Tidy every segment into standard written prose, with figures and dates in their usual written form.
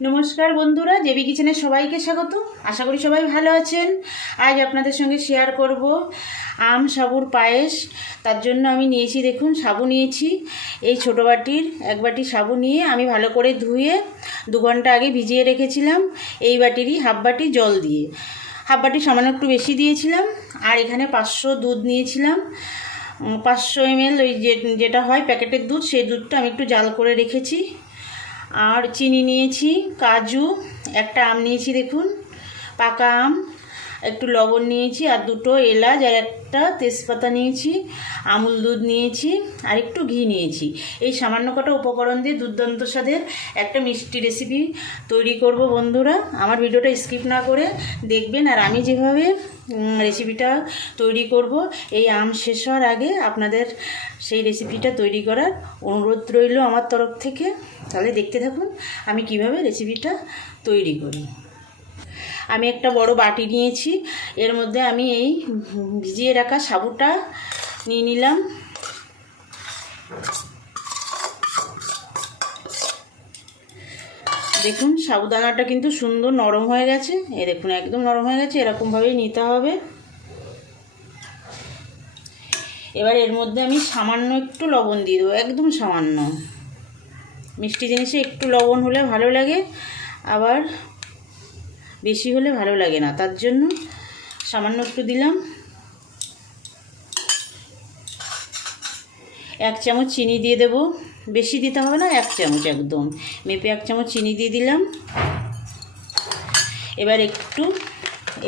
নমস্কার বন্ধুরা, জেবি কিচেনে সবাইকে স্বাগত। আশা করি সবাই ভালো আছেন। আজ আপনাদের সঙ্গে শেয়ার করব আম সাবুর পায়েস। তার জন্য আমি নিয়েছি, দেখুন, সাবু নিয়েছি। এই ছোটো বাটির এক বাটি সাবু নিয়ে আমি ভালো করে ধুয়ে 2 ঘন্টা আগে ভিজিয়ে রেখেছিলাম। এই বাটিরই হাফ বাটি জল দিয়ে, হাফ বাটি সামান্য একটু বেশি দিয়েছিলাম। আর এখানে 500 দুধ নিয়েছিলাম, 500 ml, ওই যেটা হয় প্যাকেটের দুধ, সেই দুধটা আমি একটু জাল করে রেখেছি। আর চিনি নিয়েছি, কাজু, একটা আম নিয়েছি, দেখুন, পাকা আম, একটু লবণ নিয়েছি, আর 2টো এলাচ আর একটা তেজপাতা নিয়েছি, আমুল দুধ নিয়েছি, আর একটু ঘি নিয়েছি। এই সামান্য কটা উপকরণ দিয়ে দুর্দান্ত স্বাদের একটা মিষ্টি রেসিপি তৈরি করব। বন্ধুরা, আমার ভিডিওটা স্কিপ না করে দেখবেন। আর আমি যেভাবে রেসিপিটা তৈরি করব, এই আম শেষ হওয়ার আগে আপনাদের সেই রেসিপিটা তৈরি করার অনুরোধ রইল আমার তরফ থেকে। তাহলে দেখতে থাকুন আমি কিভাবে রেসিপিটা তৈরি করি। আমি একটা বড় বাটি নিয়েছি, এর মধ্যে আমি এই ভিজিয়ে রাখা সাবুটা নিয়ে নিলাম। দেখুন, সাবুদানাটা কিন্তু সুন্দর নরম হয়ে গেছে। এই দেখুন, একদম নরম হয়ে গেছে। এরকমভাবেই নিতে হবে। এবার এর মধ্যে আমি সামান্য একটু লবণ দিয়ে দেবো, একদম সামান্য। মিষ্টি জিনিসে একটু লবণ হলে ভালো লাগে, আবার বেশি হলে ভালো লাগে না, তার জন্য সামান্য একটু দিলাম। 1 চামচ চিনি দিয়ে দেব, বেশি দিতে হবে না, 1 চামচ, একদম মেপে 1 চামচ চিনি দিয়ে দিলাম। এবার একটু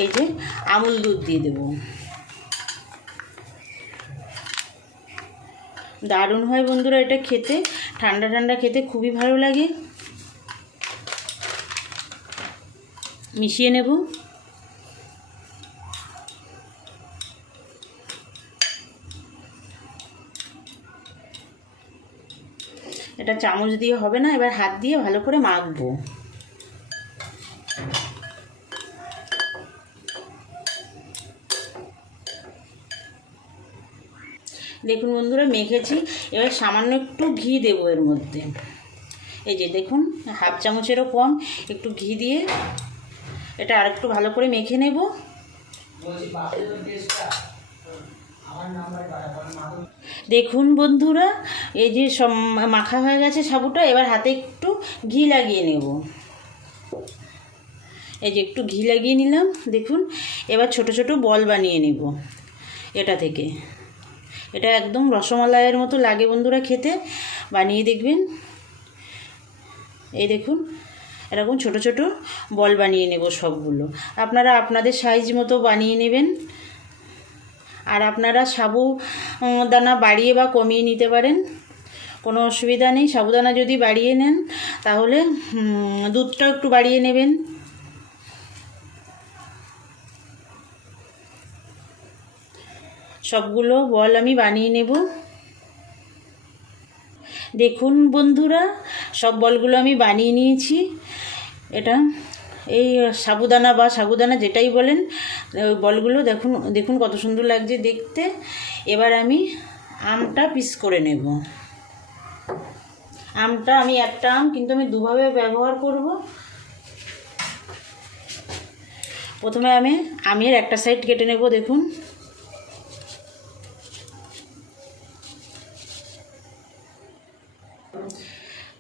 এই যে আমুল দুধ দিয়ে দেব। দারুণ হয় বন্ধুরা এটা খেতে, ঠান্ডা ঠান্ডা খেতে খুবই ভালো লাগে। মিশিয়ে নেব। এটা চামচ দিয়ে হবে না, এবার হাত দিয়ে ভালো করে মাখবো। দেখুন বন্ধুরা, মেখেছি। এবার সামান্য একটু ঘি দেবো এর মধ্যে। এই যে দেখুন, হাফ চামচেরও কম একটু ঘি দিয়ে এটা আরেকটু ভালো করে মেখে নেব। দেখুন বন্ধুরা, এই যে সব মাখা হয়ে গেছে সাবুটা। এবার হাতে একটু ঘি লাগিয়ে নেব। এই যে একটু ঘি লাগিয়ে নিলাম, দেখুন। এবার ছোট ছোট বল বানিয়ে নেব এটা থেকে। এটা একদম রসমালাইয়ের মতো লাগে বন্ধুরা খেতে, বানিয়ে দেখবেন। এই দেখুন, এরকম ছোট ছোট বল বানিয়ে নেব সবগুলো। আপনারা আপনাদের সাইজ মতো বানিয়ে নেবেন। আর আপনারা সাবুদানা বাড়িয়ে বা কমিয়ে নিতে পারেন, কোনো অসুবিধা নেই। সাবুদানা যদি বাড়িয়ে নেন তাহলে দুধটাও একটু বাড়িয়ে নেবেন। সবগুলো বল আমি বানিয়ে নেব। দেখুন বন্ধুরা, সব বলগুলো আমি বানিয়ে নিয়েছি। এটা এই সাবুদানা বা সাবুদানা যেটাই বলেন, বলগুলো দেখুন, দেখুন কত সুন্দর লাগছে দেখতে। এবার আমি আমটা পিস করে নেব। আমটা আমি একটা আম কিন্তু আমি দুভাবে ব্যবহার করব। প্রথমে আমি আমের একটা সাইড কেটে নেব, দেখুন।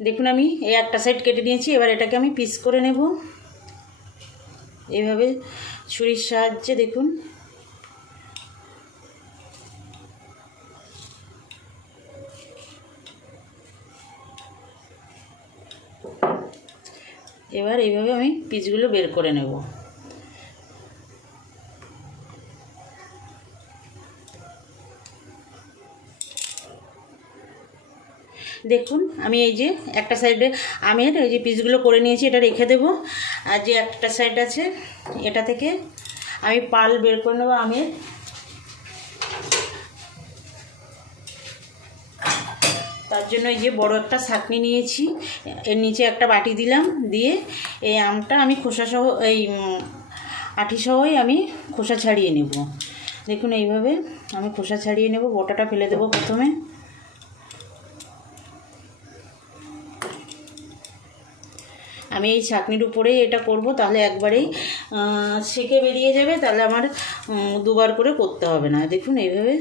দেখুন, আমি এই একটা সাইড কেটে নিয়েছি। এবার এটাকে আমি পিস করে নেব এইভাবে ছুরির সাহায্যে, দেখুন। এবার এইভাবে আমি পিসগুলো বের করে নেব। দেখুন, আমি এই যে একটা সাইডে আমের এই যে পিসগুলো করে নিয়েছি, এটা রেখে দেব। আর যে একটা সাইড আছে এটা থেকে আমি পাল বের করে নেব আমের। তার জন্য এই যে বড় একটা ছাঁকনি নিয়েছি, এর নিচে একটা বাটি দিলাম, দিয়ে এই আমটা আমি খোসাসহ, এই আঠিসহই আমি খোসা ছাড়িয়ে নেব। দেখুন, এইভাবে আমি খোসা ছাড়িয়ে নেব। গোটাটা ফেলে দেবো প্রথমে। আমি এই ছাঁকনির উপরেই এটা করব, তাহলে একবারেই সেকে বেরিয়ে যাবে, তাহলে আমার দুবার করে করতে হবে না। দেখুন এইভাবে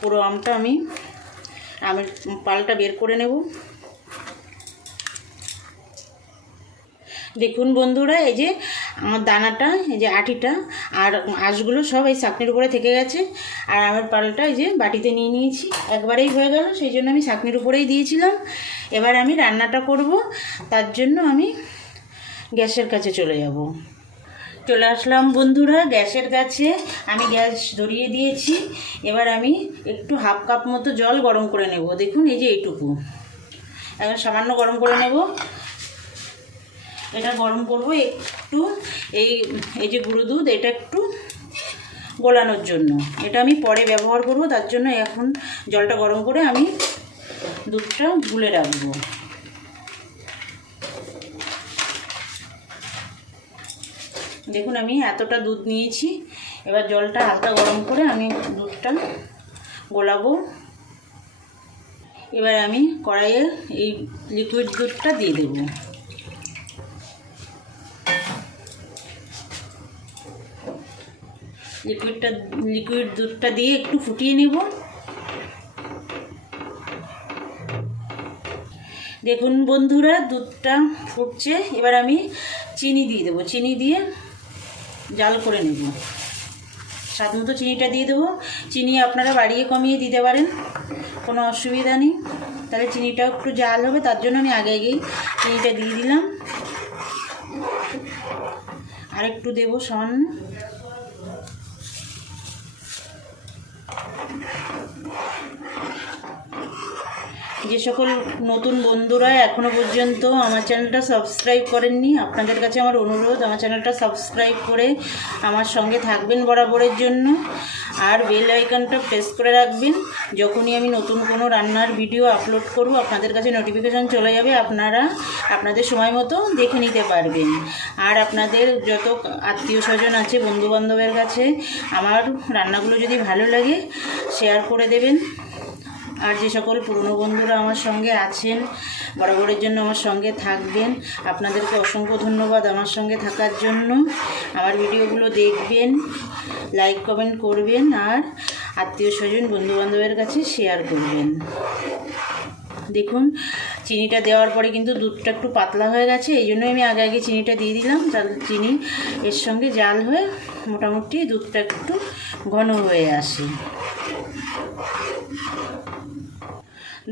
পুরো আমটা আমি আমের পালটা বের করে নেব। দেখুন বন্ধুরা, এই যে আমার দানাটা, এই যে আটিটা আর আঁশগুলো সব এই ছাঁকনির উপরে থেকে গেছে, আর আমের পালটা এই যে বাটিতে নিয়ে নিয়েছি, একবারেই হয়ে গেল, সেই জন্য আমি ছাঁকনির উপরেই দিয়েছিলাম। এবার আমি রান্নাটা করব, তার জন্য আমি গ্যাসের কাছে চলে আসলাম বন্ধুরা গ্যাসের কাছে। আমি গ্যাস ধরিয়ে দিয়েছি। এবার আমি একটু হাফ কাপ মতো জল গরম করে নেব। দেখুন এই যে এইটুকু, এখন সামান্য গরম করে নেব। এটা গরম করব একটু, এই যে গুঁড়ো দুধ, এটা একটু গোলানোর জন্য। এটা আমি পরে ব্যবহার করব, তার জন্য এখন জলটা গরম করে আমি দুধটা গুলে রাখবো। দেখুন আমি এতটা দুধ নিয়েছি। এবার জলটা হালকা গরম করে আমি দুধটা গোলাবো। এবার আমি কড়াইয়ে এই লিকুইড দুধটা দিয়ে দেব। লিকুইড দুধটা দিয়ে একটু ফুটিয়ে নেব। দেখুন বন্ধুরা দুধটা ফুটছে। এবার আমি চিনি দিয়ে দেবো। চিনি দিয়ে জাল করে নেব। স্বাদ মতো চিনিটা দিয়ে দেবো। চিনি আপনারা বাড়িয়ে কমিয়ে দিতে পারেন, কোনো অসুবিধা নেই। তাহলে চিনিটাও একটু জাল হবে, তার জন্য আমি আগেই চিনিটা দিয়ে দিলাম। আর একটু দেবো সামান্য। যে সকল নতুন বন্ধুরা এখনও পর্যন্ত আমার চ্যানেলটা সাবস্ক্রাইব করেননি, আপনাদের কাছে আমার অনুরোধ, আমার চ্যানেলটা সাবস্ক্রাইব করে আমার সঙ্গে থাকবেন বরাবরের জন্য। আর বেল আইকনটা প্রেস করে রাখবেন। যখনই আমি নতুন কোনো রান্নার ভিডিও আপলোড করব আপনাদের কাছে নোটিফিকেশান চলে যাবে, আপনারা আপনাদের সময় মতো দেখে নিতে পারবেন। আর আপনাদের যত আত্মীয় স্বজন আছে, বন্ধুবান্ধবের কাছে আমার রান্নাগুলো যদি ভালো লাগে শেয়ার করে দেবেন। আর যে সকল পুরনো বন্ধুরা আমার সঙ্গে আছেন, বরাবরের জন্য আমার সঙ্গে থাকবেন, আপনাদেরকে অসংখ্য ধন্যবাদ আমার সঙ্গে থাকার জন্য। আমার ভিডিওগুলো দেখবেন, লাইক কমেন্ট করবেন, আর আত্মীয় স্বজন বন্ধুবান্ধবের কাছে শেয়ার করবেন। দেখুন চিনিটা দেওয়ার পরে কিন্তু দুধটা একটু পাতলা হয়ে গেছে, এই জন্য আমি আগে চিনিটা দিয়ে দিলাম। তাহলে চিনি এর সঙ্গে জাল হয়ে মোটামুটি দুধটা একটু ঘন হয়ে আসে।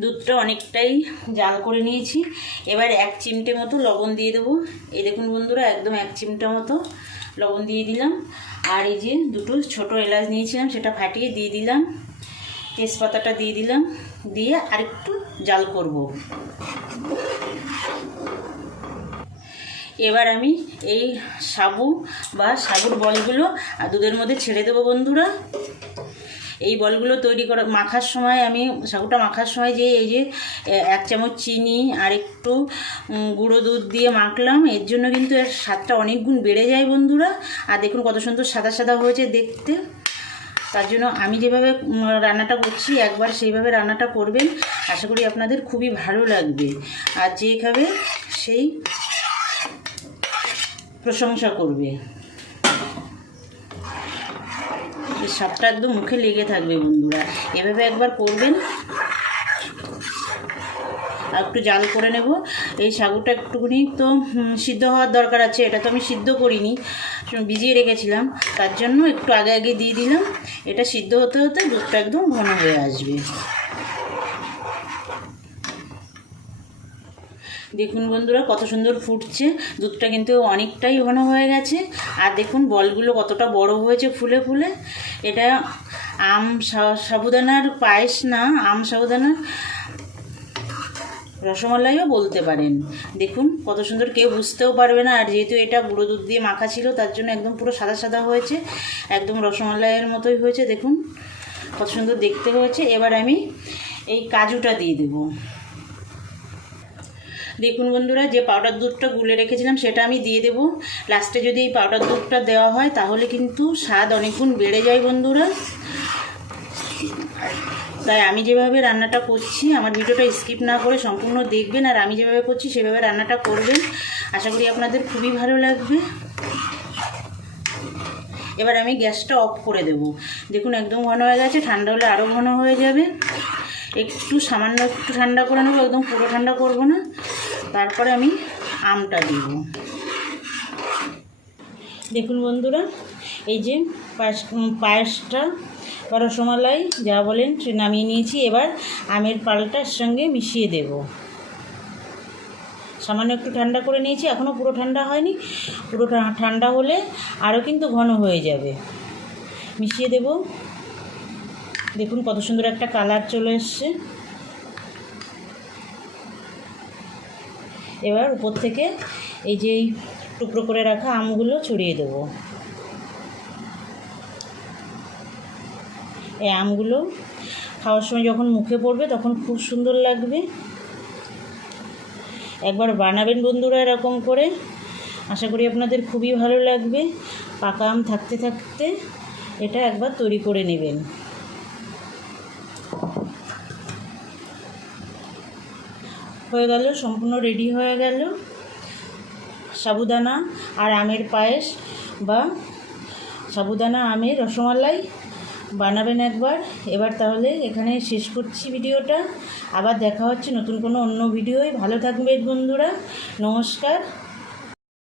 দুধটা অনেকটাই জাল করে নিয়েছি। এবার 1 চিমটে মতো লবণ দিয়ে দেবো। এই দেখুন বন্ধুরা, একদম 1 চিমটা মতো লবণ দিয়ে দিলাম। আর এই যে দুটো ছোট এলাচ নিয়েছিলাম সেটা ফাটিয়ে দিয়ে দিলাম। তেজপাতাটা দিয়ে দিলাম, দিয়ে আরেকটু জাল করব। এবার আমি এই সাবু বা সাবুর বলগুলো দুধের মধ্যে ছেড়ে দেবো বন্ধুরা। এই বলগুলো তৈরি করা মাখার সময়, আমি সাবুটা মাখার সময় যে এই যে 1 চামচ চিনি আর একটু গুঁড়ো দুধ দিয়ে মাখলাম, এর জন্য কিন্তু এর স্বাদটা অনেক গুণ বেড়ে যায় বন্ধুরা। আর দেখুন কত সুন্দর সাদা সাদা হয়েছে দেখতে। তার জন্য আমি যেভাবে রান্নাটা করছি একবার সেইভাবে রান্নাটা করবেন, আশা করি আপনাদের খুবই ভালো লাগবে। আর যে খাবে সেই প্রশংসা করবে। এই স্বাদটা একদম মুখে লেগে থাকবে বন্ধুরা, এভাবে একবার করবেন। আর একটু জাল করে নেব। এই সাগুটা একটুখানি তো সিদ্ধ হওয়ার দরকার আছে, এটা তো আমি সিদ্ধ করিনি, ভিজিয়ে রেখেছিলাম, তার জন্য একটু আগে দিয়ে দিলাম। এটা সিদ্ধ হতে হতে দুধটা একদম ঘন হয়ে আসবে। দেখুন বন্ধুরা কত সুন্দর ফুটছে, দুধটা কিন্তু অনেকটাই ঘন হয়ে গেছে। আর দেখুন বলগুলো কতটা বড় হয়েছে ফুলে ফুলে। এটা সাবুদানার পায়েস না, সাবুদানার রসমালাইও বলতে পারেন। দেখুন কত সুন্দর, কেউ বুঝতেও পারবে না। আর যেহেতু এটা গুঁড়ো দুধ দিয়ে মাখা ছিল তার জন্য একদম পুরো সাদা সাদা হয়েছে, একদম রসমালাইয়ের মতোই হয়েছে। দেখুন কত সুন্দর দেখতে হয়েছে। এবার আমি এই কাজুটা দিয়ে দেবো। দেখুন বন্ধুরা, যে পাউডার দুধটা গুলে রেখেছিলাম সেটা আমি দিয়ে দেবো। লাস্টে যদি এই পাউডার দুধটা দেওয়া হয় তাহলে কিন্তু স্বাদ অনেকগুণ বেড়ে যায় বন্ধুরা। তাই আমি যেভাবে রান্নাটা করছি, আমার ভিডিওটা স্কিপ না করে সম্পূর্ণ দেখবেন, আর আমি যেভাবে করছি সেভাবে রান্নাটা করবেন। আশা করি আপনাদের খুবই ভালো লাগবে। এবার আমি গ্যাসটা অফ করে দেব। দেখুন একদম ঘন হয়ে গেছে, ঠান্ডা হলে আরও ঘন হয়ে যাবে। সামান্য একটু ঠান্ডা করে নেবো, একদম পুরো ঠান্ডা করব না। তারপরে আমি আমটা দিব। দেখুন বন্ধুরা, এই যে পায়েসটা বা রসমালাই যা বলেন নামিয়ে নিয়েছি। এবার আমের পালটার সঙ্গে মিশিয়ে দেব। সামান্য একটু ঠান্ডা করে নিয়েছি, এখনও পুরো ঠান্ডা হয়নি। পুরো ঠান্ডা হলে আরও কিন্তু ঘন হয়ে যাবে। মিশিয়ে দেব। দেখুন কত সুন্দর একটা কালার চলে এসছে। এবার উপর থেকে এই যে টুকরো করে রাখা আমগুলো ছড়িয়ে দেব। এই আমগুলো খাওয়ার সময় যখন মুখে পড়বে তখন খুব সুন্দর লাগবে। একবার বানাবেন বন্ধুরা এরকম করে, আশা করি আপনাদের খুবই ভালো লাগবে। পাকা আম থাকতে থাকতে এটা একবার তৈরি করে নেবেন। হয়ে গেল, সম্পূর্ণ রেডি হয়ে গেল সাবুদানা আর আমের পায়েস বা সাবুদানা আমের রসমালাই। বানাবেন একবার। এবার তাহলে এখানে শেষ করছি ভিডিওটা। আবার দেখা হচ্ছে নতুন কোনো অন্য ভিডিওয়। ভালো থাকবেন বন্ধুরা, নমস্কার।